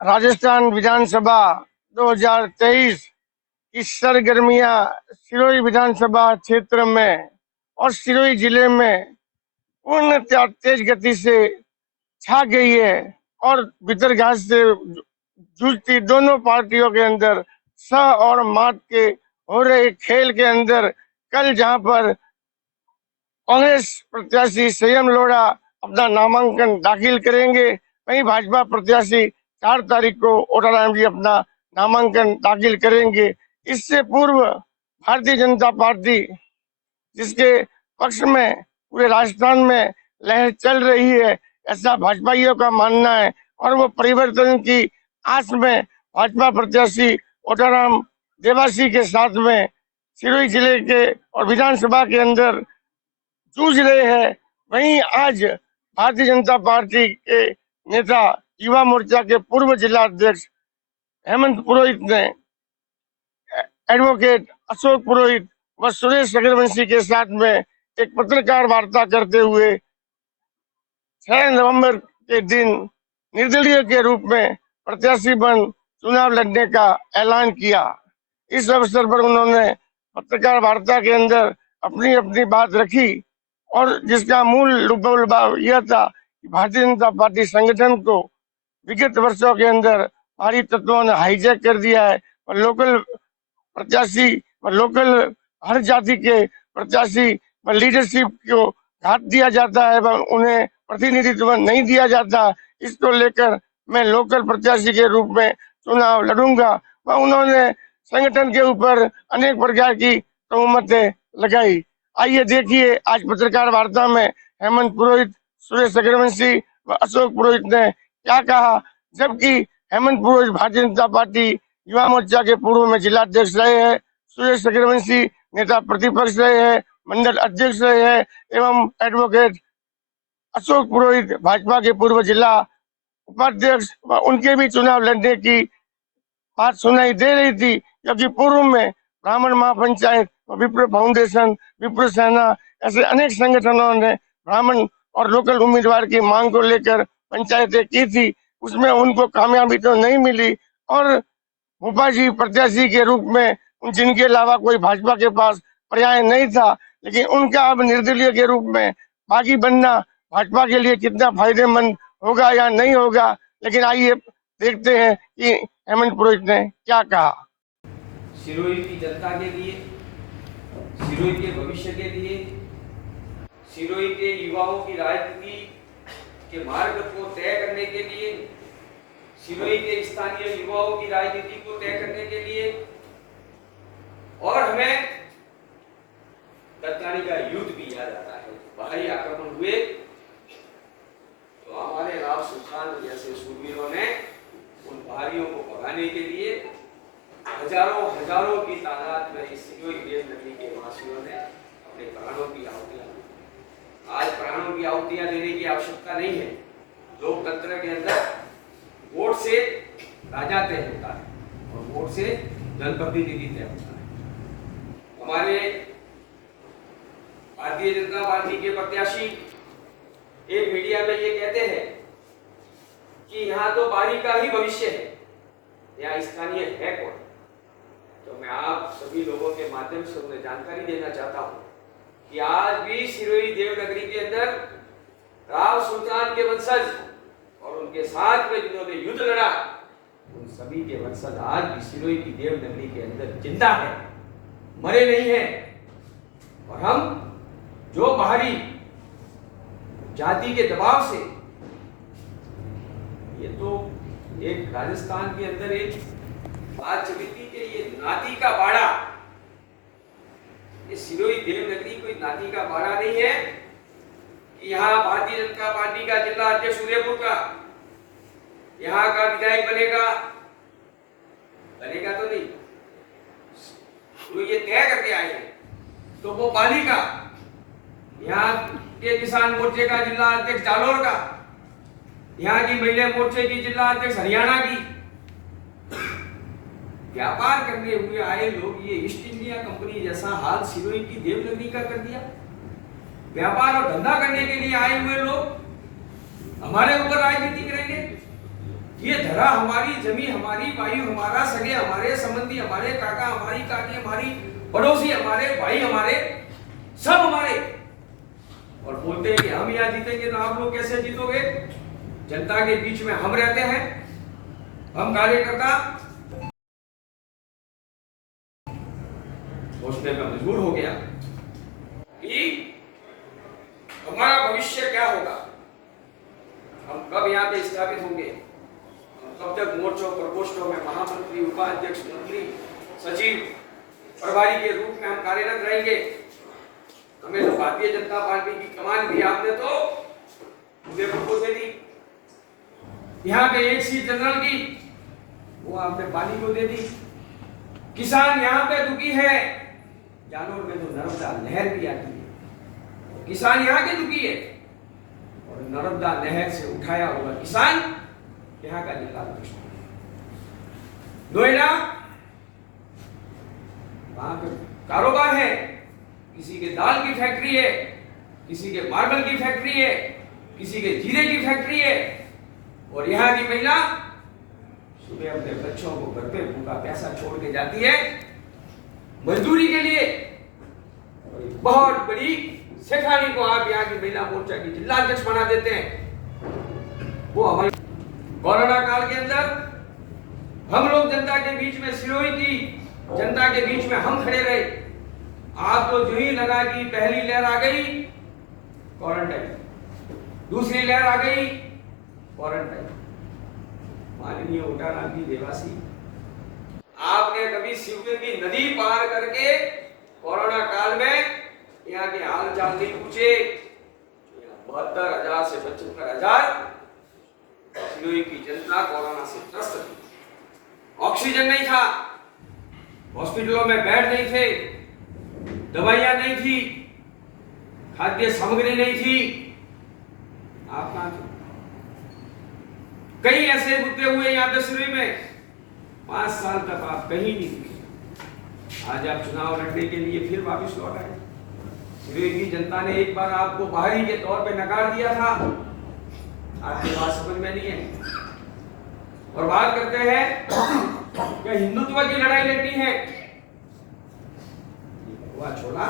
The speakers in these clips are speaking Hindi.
राजस्थान विधानसभा 2023 की सरगर्मियां सिरोही विधानसभा क्षेत्र में और सिरोही जिले में पूर्ण तेज गति से छा गई है और भीतरघात से जूझती दोनों पार्टियों के अंदर स और मात के हो रहे खेल के अंदर कल जहां पर कांग्रेस प्रत्याशी संयम लोढ़ा अपना नामांकन दाखिल करेंगे, वहीं भाजपा प्रत्याशी 4 तारीख को ओटाराम जी अपना नामांकन दाखिल करेंगे। इससे पूर्व भारतीय जनता पार्टी, जिसके पक्ष में पूरे राजस्थान में लहर चल रही है, ऐसा भाजपाइयों का मानना है और वो परिवर्तन की आस में भाजपा प्रत्याशी ओटाराम देवासी के साथ में सिरोही जिले के और विधानसभा के अंदर जूझ रहे हैं। वहीं आज भारतीय जनता पार्टी के नेता युवा मोर्चा के पूर्व जिला अध्यक्ष हेमंत पुरोहित ने एडवोकेट अशोक पुरोहित व सुरेश अग्रवंशी के साथ में एक पत्रकार वार्ता करते हुए 6 नवंबर के दिन निर्दलीय के रूप में प्रत्याशी बन चुनाव लड़ने का ऐलान किया। इस अवसर पर उन्होंने पत्रकार वार्ता के अंदर अपनी अपनी बात रखी और जिसका मूल भाव यह था कि भारतीय जनता पार्टी संगठन को विगत वर्षों के अंदर भारी तत्वों ने हाईजैक कर दिया है और लोकल प्रत्याशी व लोकल हर जाति के प्रत्याशी व लीडरशिप को घात दिया जाता है व उन्हें प्रतिनिधित्व नहीं दिया जाता। इसको लेकर मैं लोकल प्रत्याशी के रूप में चुनाव लड़ूंगा व उन्होंने संगठन के ऊपर अनेक प्रकार की तोहमतें लगाई। आइए देखिए आज पत्रकार वार्ता में हेमंत पुरोहित, सुरेश अग्रवंशी व अशोक पुरोहित ने क्या कहा, जबकि हेमंत पुरोहित भारतीय जनता पार्टी युवा मोर्चा के पूर्व में जिला अध्यक्ष रहे हैं, सुरेश अग्रवंशी नेता प्रतिपक्ष रहे हैं, मंडल अध्यक्ष रहे हैं एवं एडवोकेट अशोक पुरोहित भाजपा के पूर्व जिला उपाध्यक्ष व उनके भी चुनाव लड़ने की बात सुनाई दे रही थी। जबकि पूर्व में ब्राह्मण महापंचायत, विप्र फाउंडेशन, विप्र सेना ऐसे अनेक संगठनों ने ब्राह्मण और लोकल उम्मीदवार की मांग को लेकर पंचायतें की थी, उसमें उनको कामयाबी तो नहीं मिली और भूपा जी प्रत्याशी के रूप में जिनके अलावा कोई भाजपा के पास पर्याय नहीं था, लेकिन उनका अब निर्दलीय के रूप में बागी बनना भाजपा के लिए कितना फायदेमंद होगा या नहीं होगा। लेकिन आइए देखते हैं कि हेमंत पुरोहित ने क्या कहा। सिरोही की जनता के लिए, सिरोही के भविष्य के लिए, सिरोही के युवाओं की राजनीति के मार्ग को तय करने के लिए, सिरोही के स्थानीय युवाओं की राजनीति को तय करने के लिए और हमें दत्तानी का युद्ध भी याद आता है। बाहरी आक्रमण हुए तो हमारे राव सुल्तान जैसे सूरवीरों ने उन बाहरियों को भगाने के लिए हजारों की तादाद में इस सिरोही देवनगरी के वासियों ने अपने प्राणों की आहुतियां दी। आज प्राणों की आहुतियां देने की आवश्यकता नहीं है। लोकतंत्र के अंदर वोट से राजा तय होता है और वोट से जनप्रतिनिधि तय होता है। हमारे भारतीय जनता पार्टी के प्रत्याशी एक मीडिया में ये कहते हैं कि यहाँ तो बारी का ही भविष्य है, यहाँ स्थानीय है कौन। तो मैं आप सभी लोगों के माध्यम से उन्हें जानकारी देना चाहता हूँ कि आज भी सिरोही देवनगरी के अंदर राव सुल्तान के वंशज और उनके साथ में जिन्होंने युद्ध लड़ा, उन सभी के वंशज आज भी सिरोही की देवनगरी के अंदर जिंदा है, मरे नहीं है। और हम जो बाहरी जाति के दबाव से, ये तो एक राजस्थान के अंदर एक बात चली थी कि ये नाती का बाड़ा, ये सिरोही देवनगरी कोई नाती का बाड़ा नहीं है कि यहाँ भारतीय जनता पार्टी का जिला अध्यक्ष उदयपुर का यहाँ का विधायक बनेगा तो नहीं, तो ये तय करके आए हैं। तो वो पाली का, यहाँ के किसान मोर्चे का जिला अध्यक्ष जालोर का, यहाँ की महिला मोर्चे की जिला अध्यक्ष हरियाणा की, व्यापार करने हुए आए लोग ये ईस्ट इंडिया कंपनी जैसा हाल सिरोही की देवनगरी का कर दिया। व्यापार और धंधा करने के लिए आए हुए लोग हमारे ऊपर राजनीति करेंगे। ये धर्म धरा हमारी, जमीन हमारी, वायु हमारा, सगे हमारे, संबंधी हमारे, काका हमारी, काकी हमारी, पड़ोसी हमारे, भाई हमारे, सब हमारे। और बोलते हैं कि हम यहाँ जीतेंगे, तो आप लोग कैसे जीतोगे? जनता के बीच में हम रहते हैं, हम कार्यकर्ता। सोचने में मजबूर हो गया कि हमारा भविष्य क्या होगा, हम कब यहाँ पे स्थापित होंगे, हम कब तक मोर्चों प्रकोष्ठों में महामंत्री, उपाध्यक्ष, मंत्री, सचिव, प्रभारी के रूप में हम कार्यरत रहेंगे। हमें तो भारतीय जनता पार्टी की कमान भी आपने तो उदयपुर को दे दी, यहाँ पे एक सीट जनरल की वो आपने पानी को दे दी। किसान यहाँ पे दुखी है, जानवर में तो नर्मदा नहर भी आती है, किसान यहाँ के दुखी है, और नर्मदा नहर से उठाया हुआ किसान यहाँ का जिला दुश्मन। नोएडा वहां पे कारोबार है, किसी के दाल की फैक्ट्री है, किसी के मार्बल की फैक्ट्री है, किसी के जीरे की फैक्ट्री है, और यहाँ की महिला सुबह अपने बच्चों को घर पे भूखा प्यासा छोड़ के जाती है मजदूरी के लिए। और बहुत बड़ी सेठानी को आप यहाँ की महिला मोर्चा की जिला अध्यक्ष बना देते हैं। वो हमारे कोरोना काल के अंदर हम लोग जनता के बीच में, सिरोही की जनता के बीच में हम खड़े रहे। आप तो जो ही लगा कि पहली लहर आ गई क्वारंटाइन, दूसरी लहर आ गई क्वारंटाइन। माननीय उटाराम जी देवासी, आपने कभी शिवगंगी नदी पार करके कोरोना काल में यहाँ के हाल चाल नहीं पूछे? 72,000 से 75,000 सिरोही की जनता कोरोना से त्रस्त थी। ऑक्सीजन नहीं था, हॉस्पिटलों में बेड नहीं थे, दवाइयां नहीं थी, खाद्य सामग्री नहीं थी। आप कहां थे? कई ऐसे मुद्दे हुए यहाँ पे सिरोही में, 5 साल तक आप कहीं नहीं दिखे। आज आप चुनाव लड़ने के लिए फिर वापिस लौट आए। सिरोही की जनता ने एक बार आपको बाहरी के तौर पे नकार दिया था, आपकी बात समझ में नहीं है। और बात करते हैं कि हिंदुत्व की लड़ाई लड़नी है, हुआ छोला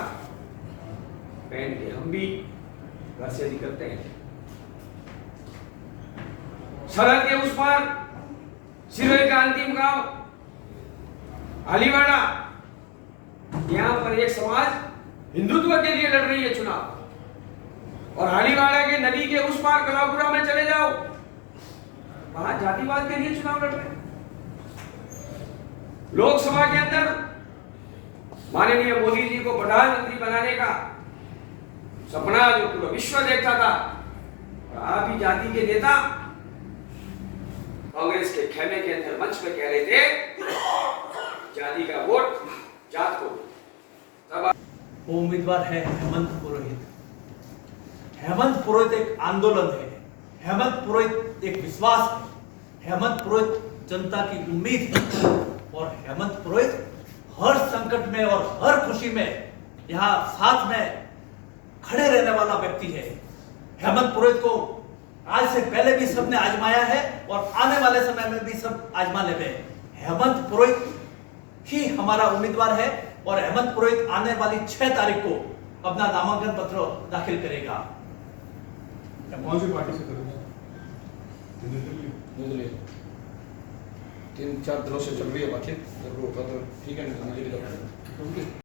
पहन के हम भी घर से निकलते हैं। सरहद के उस पार सिरोही का अंतिम गांव हालीवाड़ा, यहां पर एक समाज हिंदुत्व के लिए लड़ रही है चुनाव। और हालीवाड़ा के नदी के उस पार कलापुरा में चले जाओ, वहां जातिवाद के लिए चुनाव लड़ रहे हैं। लोकसभा के अंदर माननीय मोदी जी को प्रधानमंत्री बनाने का सपना जो पूरा विश्व देखता था, और आप ही जाति के नेता कांग्रेस के खेमे के अंदर मंच पे कह रहे थे जाति का वोट जात को। तब वो उम्मीदवार है हेमंत पुरोहित। हेमंत पुरोहित एक आंदोलन है, हेमंत पुरोहित एक विश्वास है, हेमंत पुरोहित जनता की उम्मीद है, और हेमंत पुरोहित हर संकट में और हर खुशी में यहाँ साथ में खड़े रहने वाला व्यक्ति है। हेमंत पुरोहित को आज से पहले भी सबने आजमाया है और आने वाले समय में भी सब आजमा लेंगे। हेमंत पुरोहित ही हमारा उम्मीदवार है, और हेमंत पुरोहित आने वाली 6 तारीख को अपना नामांकन पत्र दाखिल करेगा। कौन सी पार्टी से करोगे? 3-4 दिनों से चल रही है बातचीत, जब होगा तो ठीक है, नहीं